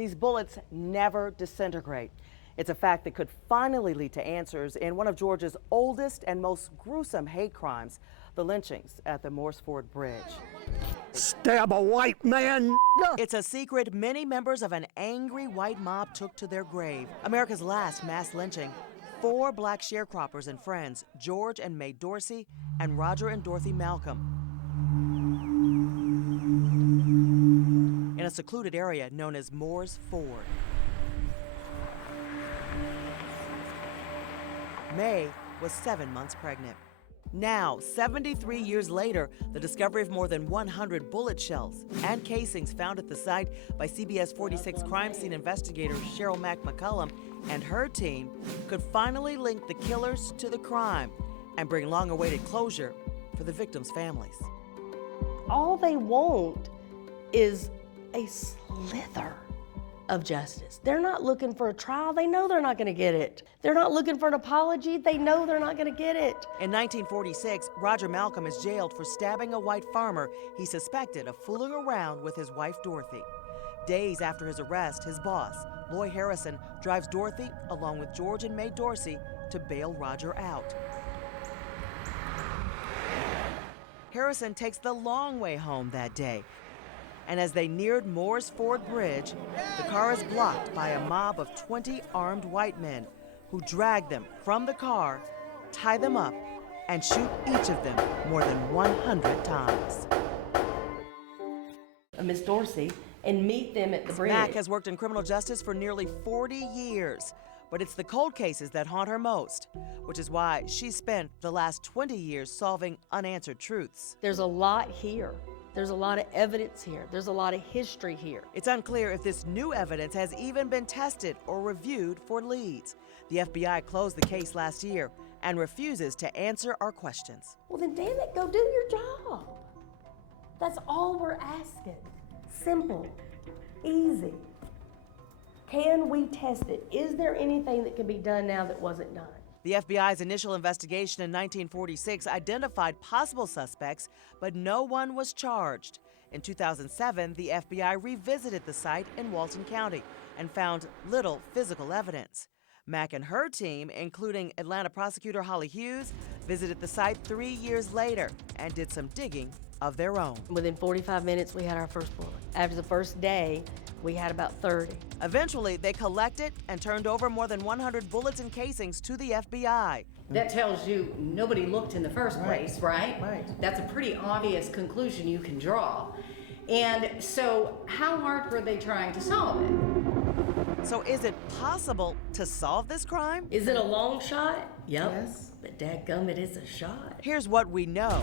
these bullets never disintegrate. It's a fact that could finally lead to answers in one of Georgia's oldest and most gruesome hate crimes, the lynchings at the Morse Ford Bridge. Stab a white man. It's a secret many members of an angry white mob took to their grave. America's last mass lynching. 4 black sharecroppers and friends, George and May Dorsey and Roger and Dorothy Malcolm, in a secluded area known as Morse Ford. May was 7 months pregnant. Now, 73 years later, the discovery of more than 100 bullet shells and casings found at the site by CBS 46 crime scene investigator Cheryl McCullum and her team could finally link the killers to the crime and bring long-awaited closure for the victims' families. All they want is a slither of justice. They're not looking for a trial. They know they're not going to get it. They're not looking for an apology. They know they're not going to get it. In 1946, Roger Malcolm is jailed for stabbing a white farmer he suspected of fooling around with his wife, Dorothy. Days after his arrest, his boss, Loy Harrison, drives Dorothy, along with George and May Dorsey, to bail Roger out. Harrison takes the long way home that day. And as they neared Morse Ford Bridge, the car is blocked by a mob of 20 armed white men who drag them from the car, tie them up, and shoot each of them more than 100 times. Miss Dorsey, and meet them at the bridge. Mac has worked in criminal justice for nearly 40 years, but it's the cold cases that haunt her most, which is why she's spent the last 20 years solving unanswered truths. There's a lot here. There's a lot of evidence here. There's a lot of history here. It's unclear if this new evidence has even been tested or reviewed for leads. The FBI closed the case last year and refuses to answer our questions. Well, then damn it, go do your job. That's all we're asking. Simple, easy. Can we test it? Is there anything that can be done now that wasn't done? The FBI's initial investigation in 1946 identified possible suspects, but no one was charged. In 2007, the FBI revisited the site in Walton County and found little physical evidence. Mac and her team, including Atlanta prosecutor Holly Hughes, visited the site 3 years later and did some digging of their own. Within 45 minutes, we had our first bullet. After the first day, we had about 30. Eventually, they collected and turned over more than 100 bullets and casings to the FBI. That tells you nobody looked in the first place, right? Right. That's a pretty obvious conclusion you can draw. And so how hard were they trying to solve it? So is it possible to solve this crime? Is it a long shot? Yep. Yes. But dadgummit, it's a shot. Here's what we know.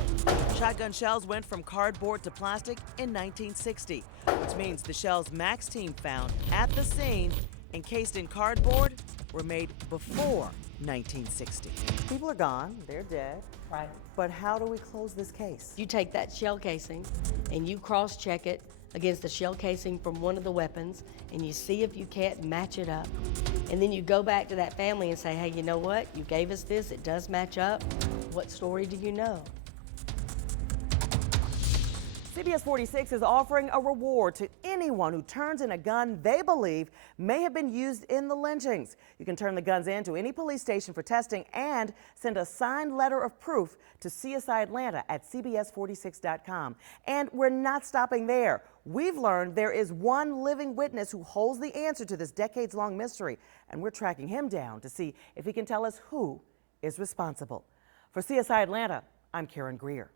Shotgun shells went from cardboard to plastic in 1960, which means the shells Mac's team found at the scene, encased in cardboard, were made before 1960. People are gone, they're dead. Right. But how do we close this case? You take that shell casing and you cross-check it against the shell casing from one of the weapons, and you see if you can't match it up. And then you go back to that family and say, hey, you know what? You gave us this, it does match up. What story do you know? CBS 46 is offering a reward to anyone who turns in a gun they believe may have been used in the lynchings. You can turn the guns in to any police station for testing and send a signed letter of proof to Csi Atlanta at CBS46.com. And we're not stopping there. We've learned there is one living witness who holds the answer to this decades-long mystery, and we're tracking him down to see if he can tell us who is responsible. For Csi Atlanta, I'm Karen Greer.